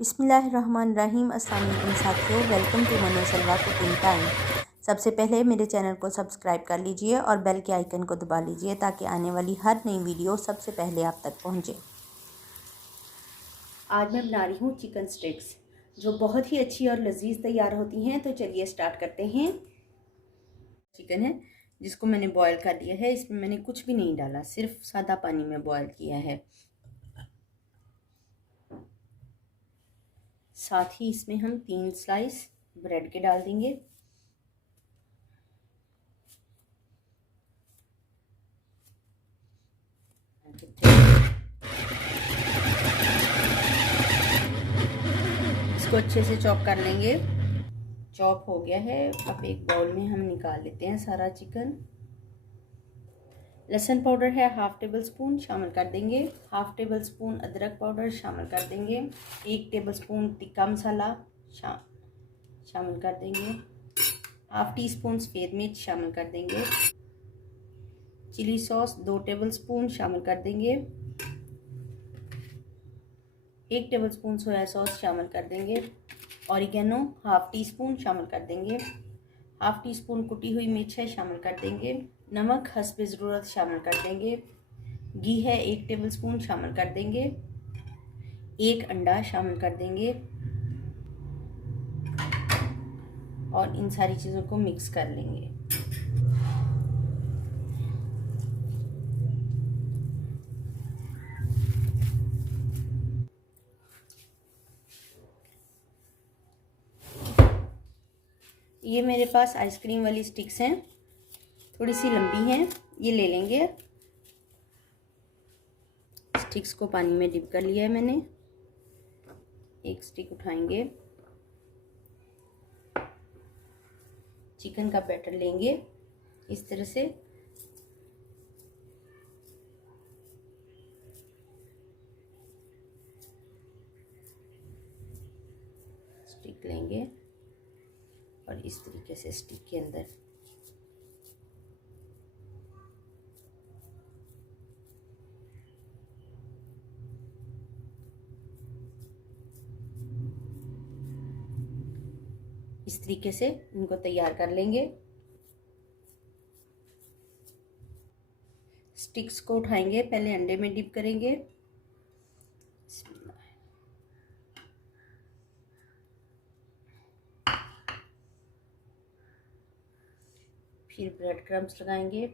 बिस्मिल्लाहिर्रहमानिर्रहीम। अस्सलाम वालेकुम साथियों, वेलकम टू मनो सलवा कुकिंग टाइम। सबसे पहले मेरे चैनल को सब्सक्राइब कर लीजिए और बेल के आइकन को दबा लीजिए ताकि आने वाली हर नई वीडियो सबसे पहले आप तक पहुंचे। आज मैं बना रही हूँ चिकन स्टिक्स, जो बहुत ही अच्छी और लजीज तैयार होती हैं। तो चलिए स्टार्ट करते हैं। चिकन है जिसको मैंने बॉयल कर लिया है। इसमें मैंने कुछ भी नहीं डाला, सिर्फ सादा पानी में बॉयल किया है। साथ ही इसमें हम 3 स्लाइस ब्रेड के डाल देंगे। इसको अच्छे से चॉप कर लेंगे। चॉप हो गया है। अब एक बाउल में हम निकाल लेते हैं सारा चिकन। लहसुन पाउडर है 1/2 टेबल स्पून, शामिल कर देंगे। 1/2 टेबल स्पून अदरक पाउडर शामिल कर देंगे। 1 टेबल स्पून टिक्का मसाला शामिल कर देंगे। 1/2 टी स्पून सफ़ेद मिर्च शामिल कर देंगे। चिली सॉस 2 टेबल स्पून शामिल कर देंगे। 1 टेबल स्पून सोया सॉस शामिल कर देंगे। ऑरिगेनो 1/2 टी स्पून शामिल कर देंगे। 1/2 टी स्पून कुटी हुई मिर्च है, शामिल कर देंगे। नमक हस्बे ज़रूरत शामिल कर देंगे। घी है 1 टेबल स्पून शामिल कर देंगे। 1 अंडा शामिल कर देंगे और इन सारी चीज़ों को मिक्स कर लेंगे। ये मेरे पास आइसक्रीम वाली स्टिक्स हैं, थोड़ी सी लंबी हैं, ये ले लेंगे। स्टिक्स को पानी में डिप कर लिया है मैंने। एक स्टिक उठाएंगे, चिकन का बैटर लेंगे इस तरह से। स्टिक लेंगे और इस तरीके से स्टिक के अंदर इस तरीके से इनको तैयार कर लेंगे। स्टिक्स को उठाएंगे, पहले अंडे में डिप करेंगे। फिर ब्रेड क्रम्स लगाएंगे।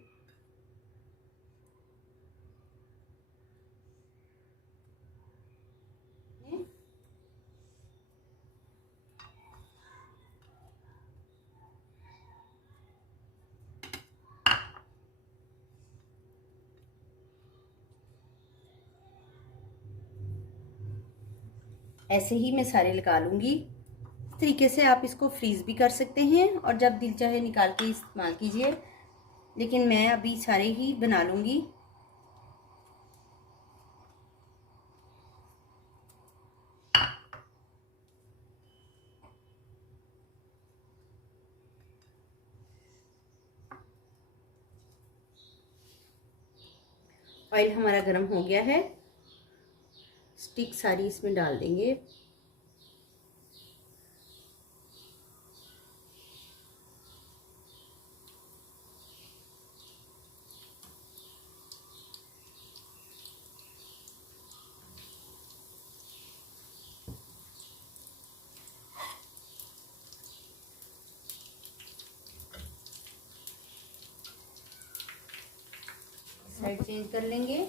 ऐसे ही मैं सारे लगा लूँगी। इस तरीके से आप इसको फ्रीज़ भी कर सकते हैं और जब दिल चाहे निकाल के इस्तेमाल कीजिए, लेकिन मैं अभी सारे ही बना लूँगी। ऑयल हमारा गर्म हो गया है। स्टिक सारी इसमें डाल देंगे। साइड चेंज कर लेंगे।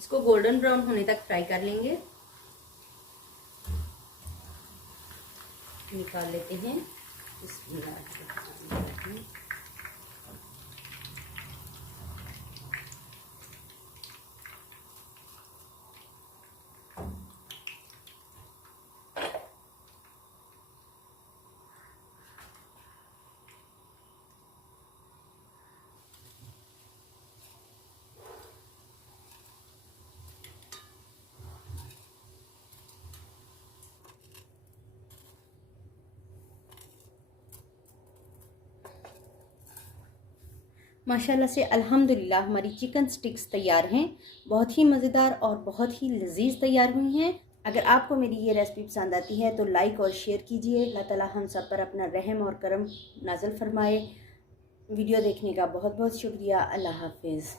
इसको गोल्डन ब्राउन होने तक फ्राई कर लेंगे। निकाल लेते हैं। माशाल्लाह से अल्हम्दुलिल्लाह हमारी चिकन स्टिक्स तैयार हैं। बहुत ही मज़ेदार और बहुत ही लजीज तैयार हुई हैं। अगर आपको मेरी ये रेसिपी पसंद आती है तो लाइक और शेयर कीजिए। अल्लाह ताला हम सब पर अपना रहम और करम नाज़िल फरमाए। वीडियो देखने का बहुत बहुत शुक्रिया। अल्लाह हाफिज़।